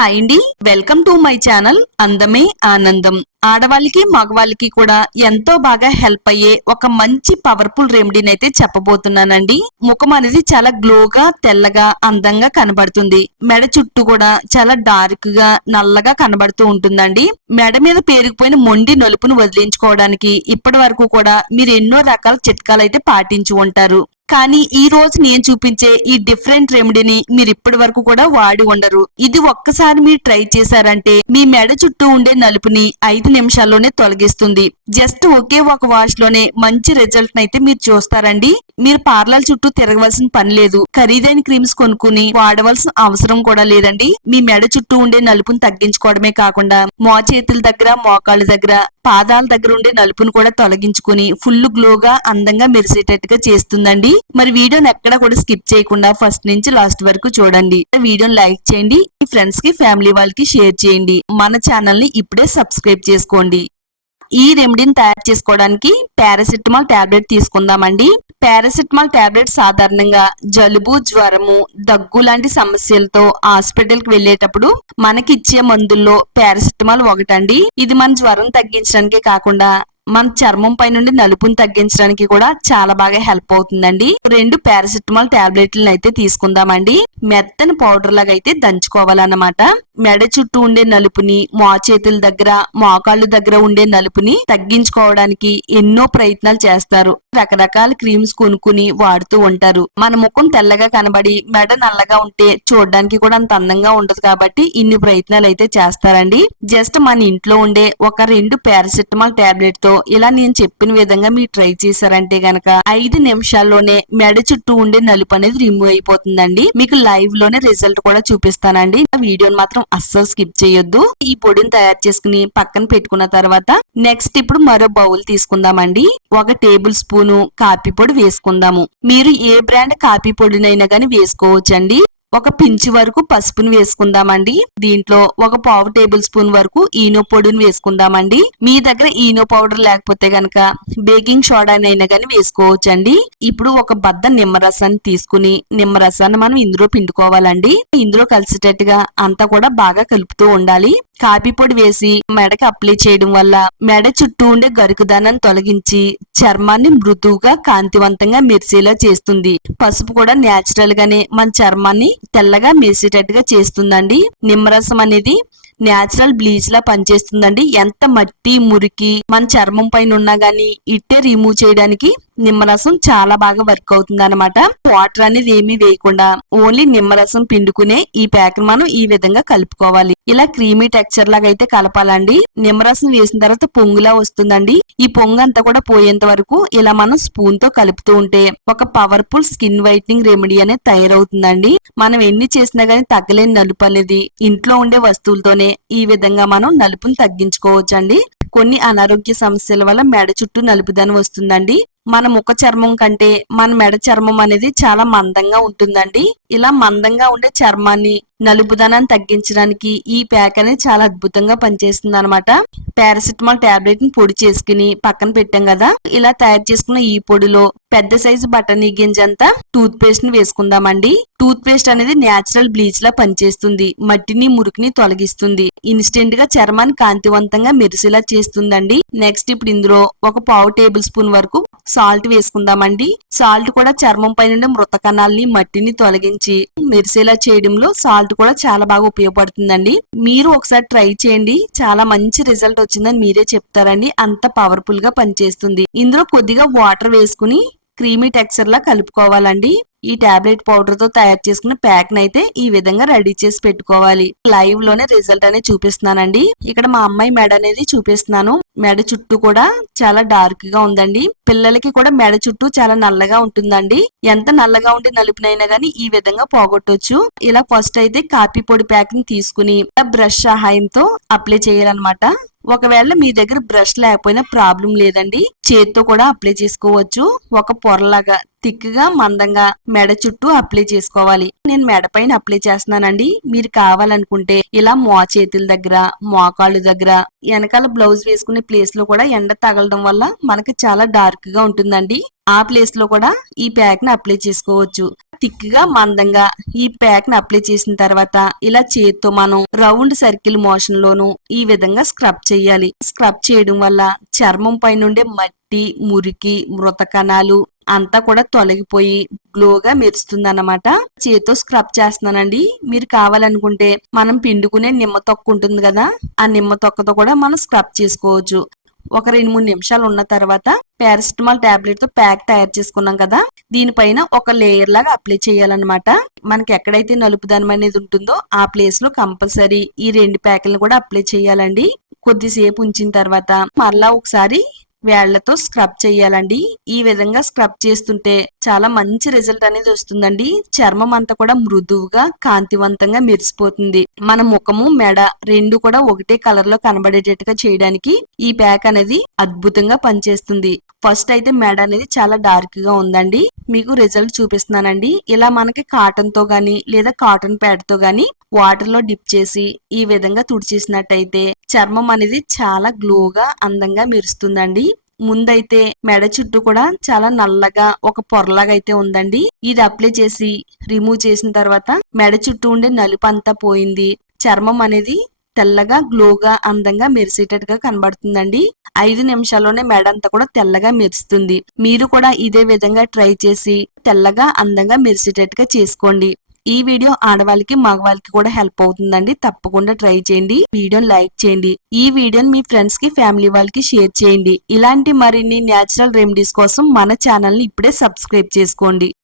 Hi అండి, welcome to my channel అందమే ఆనందం. ఆడవాళ్ళకి మగవాళ్ళకి కూడా ఎంతో బాగా హెల్ప్ అయ్యే ఒక మంచి పవర్ఫుల్ రెమెడీని అయితే చెప్పబోతున్నానండి. ముఖం అనేది చాలా గ్లోగా తెల్లగా అందంగా కనబడుతుంది. మెడ చుట్టూ కూడా చాలా డార్క్ గా నల్లగా కనబడుతూ ఉంటుందండి. మెడ మీద పేరుకుపోయిన మొండి నలుపును వదిలించుకోవడానికి ఇప్పటి వరకు కూడా మీరు ఎన్నో రకాల చిట్కాలు అయితే పాటించి ఉంటారు. కానీ ఈ రోజు నేను చూపించే ఈ డిఫరెంట్ రెమెడీని మీరు ఇప్పటి వరకు కూడా వాడి ఉండరు. ఇది ఒక్కసారి మీరు ట్రై చేశారంటే మీ మెడ చుట్టూ ఉండే నలుపుని 5 నిమిషాల్లోనే తొలగిస్తుంది. జస్ట్ ఒకే ఒక వాష్ లోనే మంచి రిజల్ట్ అయితే మీరు చూస్తారండి. మీరు పార్లర్ చుట్టూ తిరగవలసిన పని లేదు. ఖరీదైన క్రీమ్స్ కొనుక్కుని వాడవలసిన అవసరం కూడా లేదండి. మీ మెడ చుట్టూ ఉండే నలుపుని తగ్గించుకోవడమే కాకుండా మోచేతుల దగ్గర, మోకాళ్ళ దగ్గర, పాదాల దగ్గర ఉండే నలుపును కూడా తొలగించుకుని ఫుల్ గ్లోగా అందంగా మెరిసేటట్టుగా చేస్తుందండి. మరి వీడియోని ఎక్కడ కూడా స్కిప్ చేయకుండా ఫస్ట్ నుంచి లాస్ట్ వరకు చూడండి. వీడియోని లైక్ చేయండి, మీ ఫ్రెండ్స్ కి ఫ్యామిలీ వాళ్ళకి షేర్ చేయండి. మన ఛానల్ ని ఇప్పుడే సబ్స్క్రైబ్ చేసుకోండి. ఈ రెమెడీని తయారు చేసుకోవడానికి పారాసిటమాల్ టాబ్లెట్ తీసుకుందామండి. పారాసిటమాల్ టాబ్లెట్ సాధారణంగా జలుబు, జ్వరము, దగ్గు లాంటి సమస్యలతో హాస్పిటల్ కి వెళ్లేటప్పుడు మనకి ఇచ్చే మందుల్లో పారాసిటమాల్ ఒకటండి. ఇది మన జ్వరం తగ్గించడానికే కాకుండా మన చర్మం పై నుండి నలుపుని తగ్గించడానికి కూడా చాలా బాగా హెల్ప్ అవుతుందండి. 2 పారాసిటమాల్ టాబ్లెట్లను అయితే తీసుకుందామండి. మెత్తని పౌడర్ లాగా అయితే దంచుకోవాలన్నమాట. మెడ చుట్టూ ఉండే నలుపుని, మోచేతుల దగ్గర, మోకాళ్ళ దగ్గర ఉండే నలుపుని తగ్గించుకోవడానికి ఎన్నో ప్రయత్నాలు చేస్తారు. రకరకాల క్రీమ్స్ కొనుక్కుని వాడుతూ ఉంటారు. మన ముఖం తెల్లగా కనబడి మెడ నల్లగా ఉంటే చూడడానికి కూడా అంత అందంగా ఉండదు కాబట్టి ఇన్ని ప్రయత్నాలు అయితే చేస్తారండి. జస్ట్ మన ఇంట్లో ఉండే ఒక 2 పారాసిటమాల్ టాబ్లెట్ తో ఇలా నేను చెప్పిన విధంగా మీరు ట్రై చేశారంటే గనక 5 నిమిషాల్లోనే మెడ చుట్టూ ఉండే నలుపు అనేది రిమూవ్ అయిపోతుందండి. మీకు లైవ్ లోనే రిజల్ట్ కూడా చూపిస్తానండి. వీడియోని మాత్రం అస్సలు స్కిప్ చేయొద్దు. ఈ పొడిని తయారు చేసుకుని పక్కన పెట్టుకున్న తర్వాత నెక్స్ట్ ఇప్పుడు మరో బౌల్ తీసుకుందామండి. 1 టేబుల్ స్పూను కాఫీ పొడి వేసుకుందాము. మీరు ఏ బ్రాండ్ కాఫీ పొడినైనా గానీ వేసుకోవచ్చండి. 1 పించు వరకు పసుపుని వేసుకుందామండి. దీంట్లో 1 పావు టేబుల్ స్పూన్ వరకు ఈనో పొడిని వేసుకుందామండి. మీ దగ్గర ఈనో పౌడర్ లేకపోతే గనక బేకింగ్ సోడానైనా గానీ వేసుకోవచ్చండి. ఇప్పుడు 1 బద్ద నిమ్మరసాన్ని తీసుకుని నిమ్మరసాన్ని మనం ఇందులో పిండుకోవాలండి. ఇందులో కలిసేటట్టుగా అంతా కూడా బాగా కలుపుతూ ఉండాలి. కాఫీ పొడి వేసి మెడకి అప్లై చేయడం వల్ల మెడ చుట్టూ ఉండే గరుకుదనాన్ని తొలగించి చర్మాన్ని మృదువుగా కాంతివంతంగా మెరిసేలా చేస్తుంది. పసుపు కూడా నేచురల్ గానే మన చర్మాన్ని తెల్లగా మెరిసేటట్టుగా చేస్తుందండి. నిమ్మరసం అనేది నేచురల్ బ్లీచ్ లా పనిచేస్తుందండి. ఎంత మట్టి మురికి మన చర్మం పైన ఉన్నా గానీ ఇట్టే రిమూవ్ చేయడానికి నిమ్మరసం చాలా బాగా వర్క్ అవుతుంది అనమాట. వాటర్ అనేది ఏమీ వేయకుండా ఓన్లీ నిమ్మరసం పిండుకునే ఈ ప్యాక్ మనం ఈ విధంగా కలుపుకోవాలి. ఇలా క్రీమీ టెక్స్చర్ లాగా అయితే కలపాలండి. నిమ్మరసం వేసిన తర్వాత పొంగులా వస్తుందండి. ఈ పొంగు అంతా కూడా పోయేంత వరకు ఇలా మనం స్పూన్ తో కలుపుతూ ఉంటే ఒక పవర్ఫుల్ స్కిన్ వైట్నింగ్ రెమెడీ అనేది తయారవుతుందండి. మనం ఎన్ని చేసినా గానీ తగ్గలేని నలుపు అనేది ఇంట్లో ఉండే వస్తువులతోనే ఈ విధంగా మనం నలుపుని తగ్గించుకోవచ్చండి. కొన్ని అనారోగ్య సమస్యల వల్ల మెడ చుట్టూ నలుపుదనం వస్తుందండి. మన ముఖ చర్మం కంటే మన మెడ చర్మం అనేది చాలా మందంగా ఉంటుందండి. ఇలా మందంగా ఉండే చర్మాన్ని నలుపుదనాన్ని తగ్గించడానికి ఈ ప్యాక్ అనేది చాలా అద్భుతంగా పనిచేస్తుంది అనమాట. పారాసిటమాల్ టాబ్లెట్ ని పొడి చేసుకుని పక్కన పెట్టాం కదా. ఇలా తయారు చేసుకున్న ఈ పొడిలో పెద్ద సైజు బఠానీ గింజంతా టూత్ పేస్ట్ ని వేసుకుందామండి. టూత్ పేస్ట్ అనేది నేచురల్ బ్లీచ్ లా పనిచేస్తుంది. మట్టిని మురికిని తొలగిస్తుంది. ఇన్స్టెంట్ గా చర్మాన్ని కాంతివంతంగా మెరిసేలా చేస్తుందండి. నెక్స్ట్ ఇప్పుడు ఇందులో 1 పావు టేబుల్ స్పూన్ వరకు సాల్ట్ వేసుకుందామండి. సాల్ట్ కూడా చర్మం పై నుండి మృత కణాలని మట్టిని తొలగించి మెరిసేలా చేయడంలో సాల్ట్ కూడా చాలా బాగా ఉపయోగపడుతుందండి. మీరు ఒకసారి ట్రై చేయండి. చాలా మంచి రిజల్ట్ వచ్చిందని మీరే చెప్తారండి. అంత పవర్ఫుల్ గా పనిచేస్తుంది. ఇందులో కొద్దిగా వాటర్ వేసుకుని క్రీమీ టెక్స్చర్ లా కలుపుకోవాలండి. ఈ టాబ్లెట్ పౌడర్ తో తయారు చేసుకున్న ప్యాక్ నైతే ఈ విధంగా రెడీ చేసి పెట్టుకోవాలి. లైవ్ లోనే రిజల్ట్ అనేది చూపిస్తున్నానండి. ఇక్కడ మా అమ్మాయి మెడ అనేది చూపిస్తున్నాను. మెడ చుట్టూ కూడా చాలా డార్క్ గా ఉందండి. పిల్లలకి కూడా మెడ చుట్టూ చాలా నల్లగా ఉంటుందండి. ఎంత నల్లగా ఉండే నలుపునైనా గానీ ఈ విధంగా పోగొట్టొచ్చు. ఇలా ఫస్ట్ అయితే కాఫీ పొడి ప్యాక్ ని తీసుకుని బ్రష్ సహాయంతో అప్లై చేయాలన్నమాట. ఒకవేళ మీ దగ్గర బ్రష్ లేకపోయినా ప్రాబ్లం లేదండి. చేత్తో కూడా అప్లై చేసుకోవచ్చు. ఒక పొరలాగా థిక్గా మందంగా మెడ చుట్టూ అప్లై చేసుకోవాలి. నేను మెడ పైన అప్లై చేస్తున్నానండి. మీరు కావాలనుకుంటే ఇలా చేతుల దగ్గర, మోకాళ్ళు దగ్గర, వెనకాల బ్లౌజ్ వేసుకునే ప్లేస్ లో కూడా ఎండ తగలడం వల్ల మనకి చాలా డార్క్ గా ఉంటుందండి. ఆ ప్లేస్ లో కూడా ఈ ప్యాక్ ని అప్లై చేసుకోవచ్చు. థిక్ గా మందంగా ఈ ప్యాక్ ని అప్లై చేసిన తర్వాత ఇలా చేత్తో మనం రౌండ్ సర్కిల్ మోషన్ లోను ఈ విధంగా స్క్రబ్ చేయాలి. స్క్రబ్ చేయడం వల్ల చర్మం పైనుండే మట్టి, మురికి, మృత కణాలు అంతా కూడా తొలగిపోయి గ్లోగా మెరుస్తుంది అన్నమాట. చేత్తో స్క్రబ్ చేస్తున్నానండి. మీరు కావాలనుకుంటే మనం పిండుకునే నిమ్మ తొక్క ఉంటుంది కదా, ఆ నిమ్మ తొక్కతో కూడా మనం స్క్రబ్ చేసుకోవచ్చు. ఒక 2-3 నిమిషాలు ఉన్న తర్వాత పారాసిటమాల్ టాబ్లెట్ తో ప్యాక్ తయారు చేసుకున్నాం కదా, దీనిపైన ఒక లేయర్ లాగా అప్లై చేయాలన్నమాట. మనకి ఎక్కడైతే నలుపుదనం అనేది ఉంటుందో ఆ ప్లేస్ లో కంపల్సరీ ఈ 2 ప్యాకులను కూడా అప్లై చేయాలండి. కొద్దిసేపు ఉంచిన తర్వాత మరలా ఒకసారి వేళ్లతో స్క్రబ్ చేయాలండి. ఈ విధంగా స్క్రబ్ చేస్తుంటే చాలా మంచి రిజల్ట్ అనేది వస్తుందండి. చర్మం అంతా కూడా మృదువుగా కాంతివంతంగా మెరిసిపోతుంది. మన ముఖము, మెడ రెండు కూడా ఒకటే కలర్ లో కనబడేటట్టుగా చేయడానికి ఈ ప్యాక్ అనేది అద్భుతంగా పనిచేస్తుంది. ఫస్ట్ అయితే మెడ అనేది చాలా డార్క్ గా ఉందండి. మీకు రిజల్ట్ చూపిస్తున్నానండి. ఇలా మనకి కాటన్ తో గాని లేదా కాటన్ ప్యాడ్ తో గాని వాటర్ లో డిప్ చేసి ఈ విధంగా తుడిచేసినట్టయితే చర్మం అనేది చాలా గ్లోగా అందంగా మెరుస్తుందండి. ముందైతే మెడ చుట్టూ కూడా చాలా నల్లగా ఒక పొరలాగా అయితే ఉందండి. ఇది అప్లై చేసి రిమూవ్ చేసిన తర్వాత మెడ చుట్టూ ఉండే నలుపు అంతా పోయింది. చర్మం అనేది తెల్లగా గ్లోగా అందంగా మెరిసేటట్టుగా కనబడుతుందండి. 5 నిమిషాల్లోనే మెడ అంతా కూడా తెల్లగా మెరుస్తుంది. మీరు కూడా ఇదే విధంగా ట్రై చేసి తెల్లగా అందంగా మెరిసేటట్టుగా చేసుకోండి. ఈ వీడియో ఆడవాళ్ళకి మగవాళ్ళకి కూడా హెల్ప్ అవుతుందండి. తప్పకుండా ట్రై చేయండి. వీడియోని లైక్ చేయండి. ఈ వీడియోని మీ ఫ్రెండ్స్ కి, ఫ్యామిలీ వాళ్ళకి షేర్ చేయండి. ఇలాంటి మరిన్ని న్యాచురల్ రెమెడీస్ కోసం మన ఛానల్ ని ఇప్పుడే సబ్స్క్రైబ్ చేసుకోండి.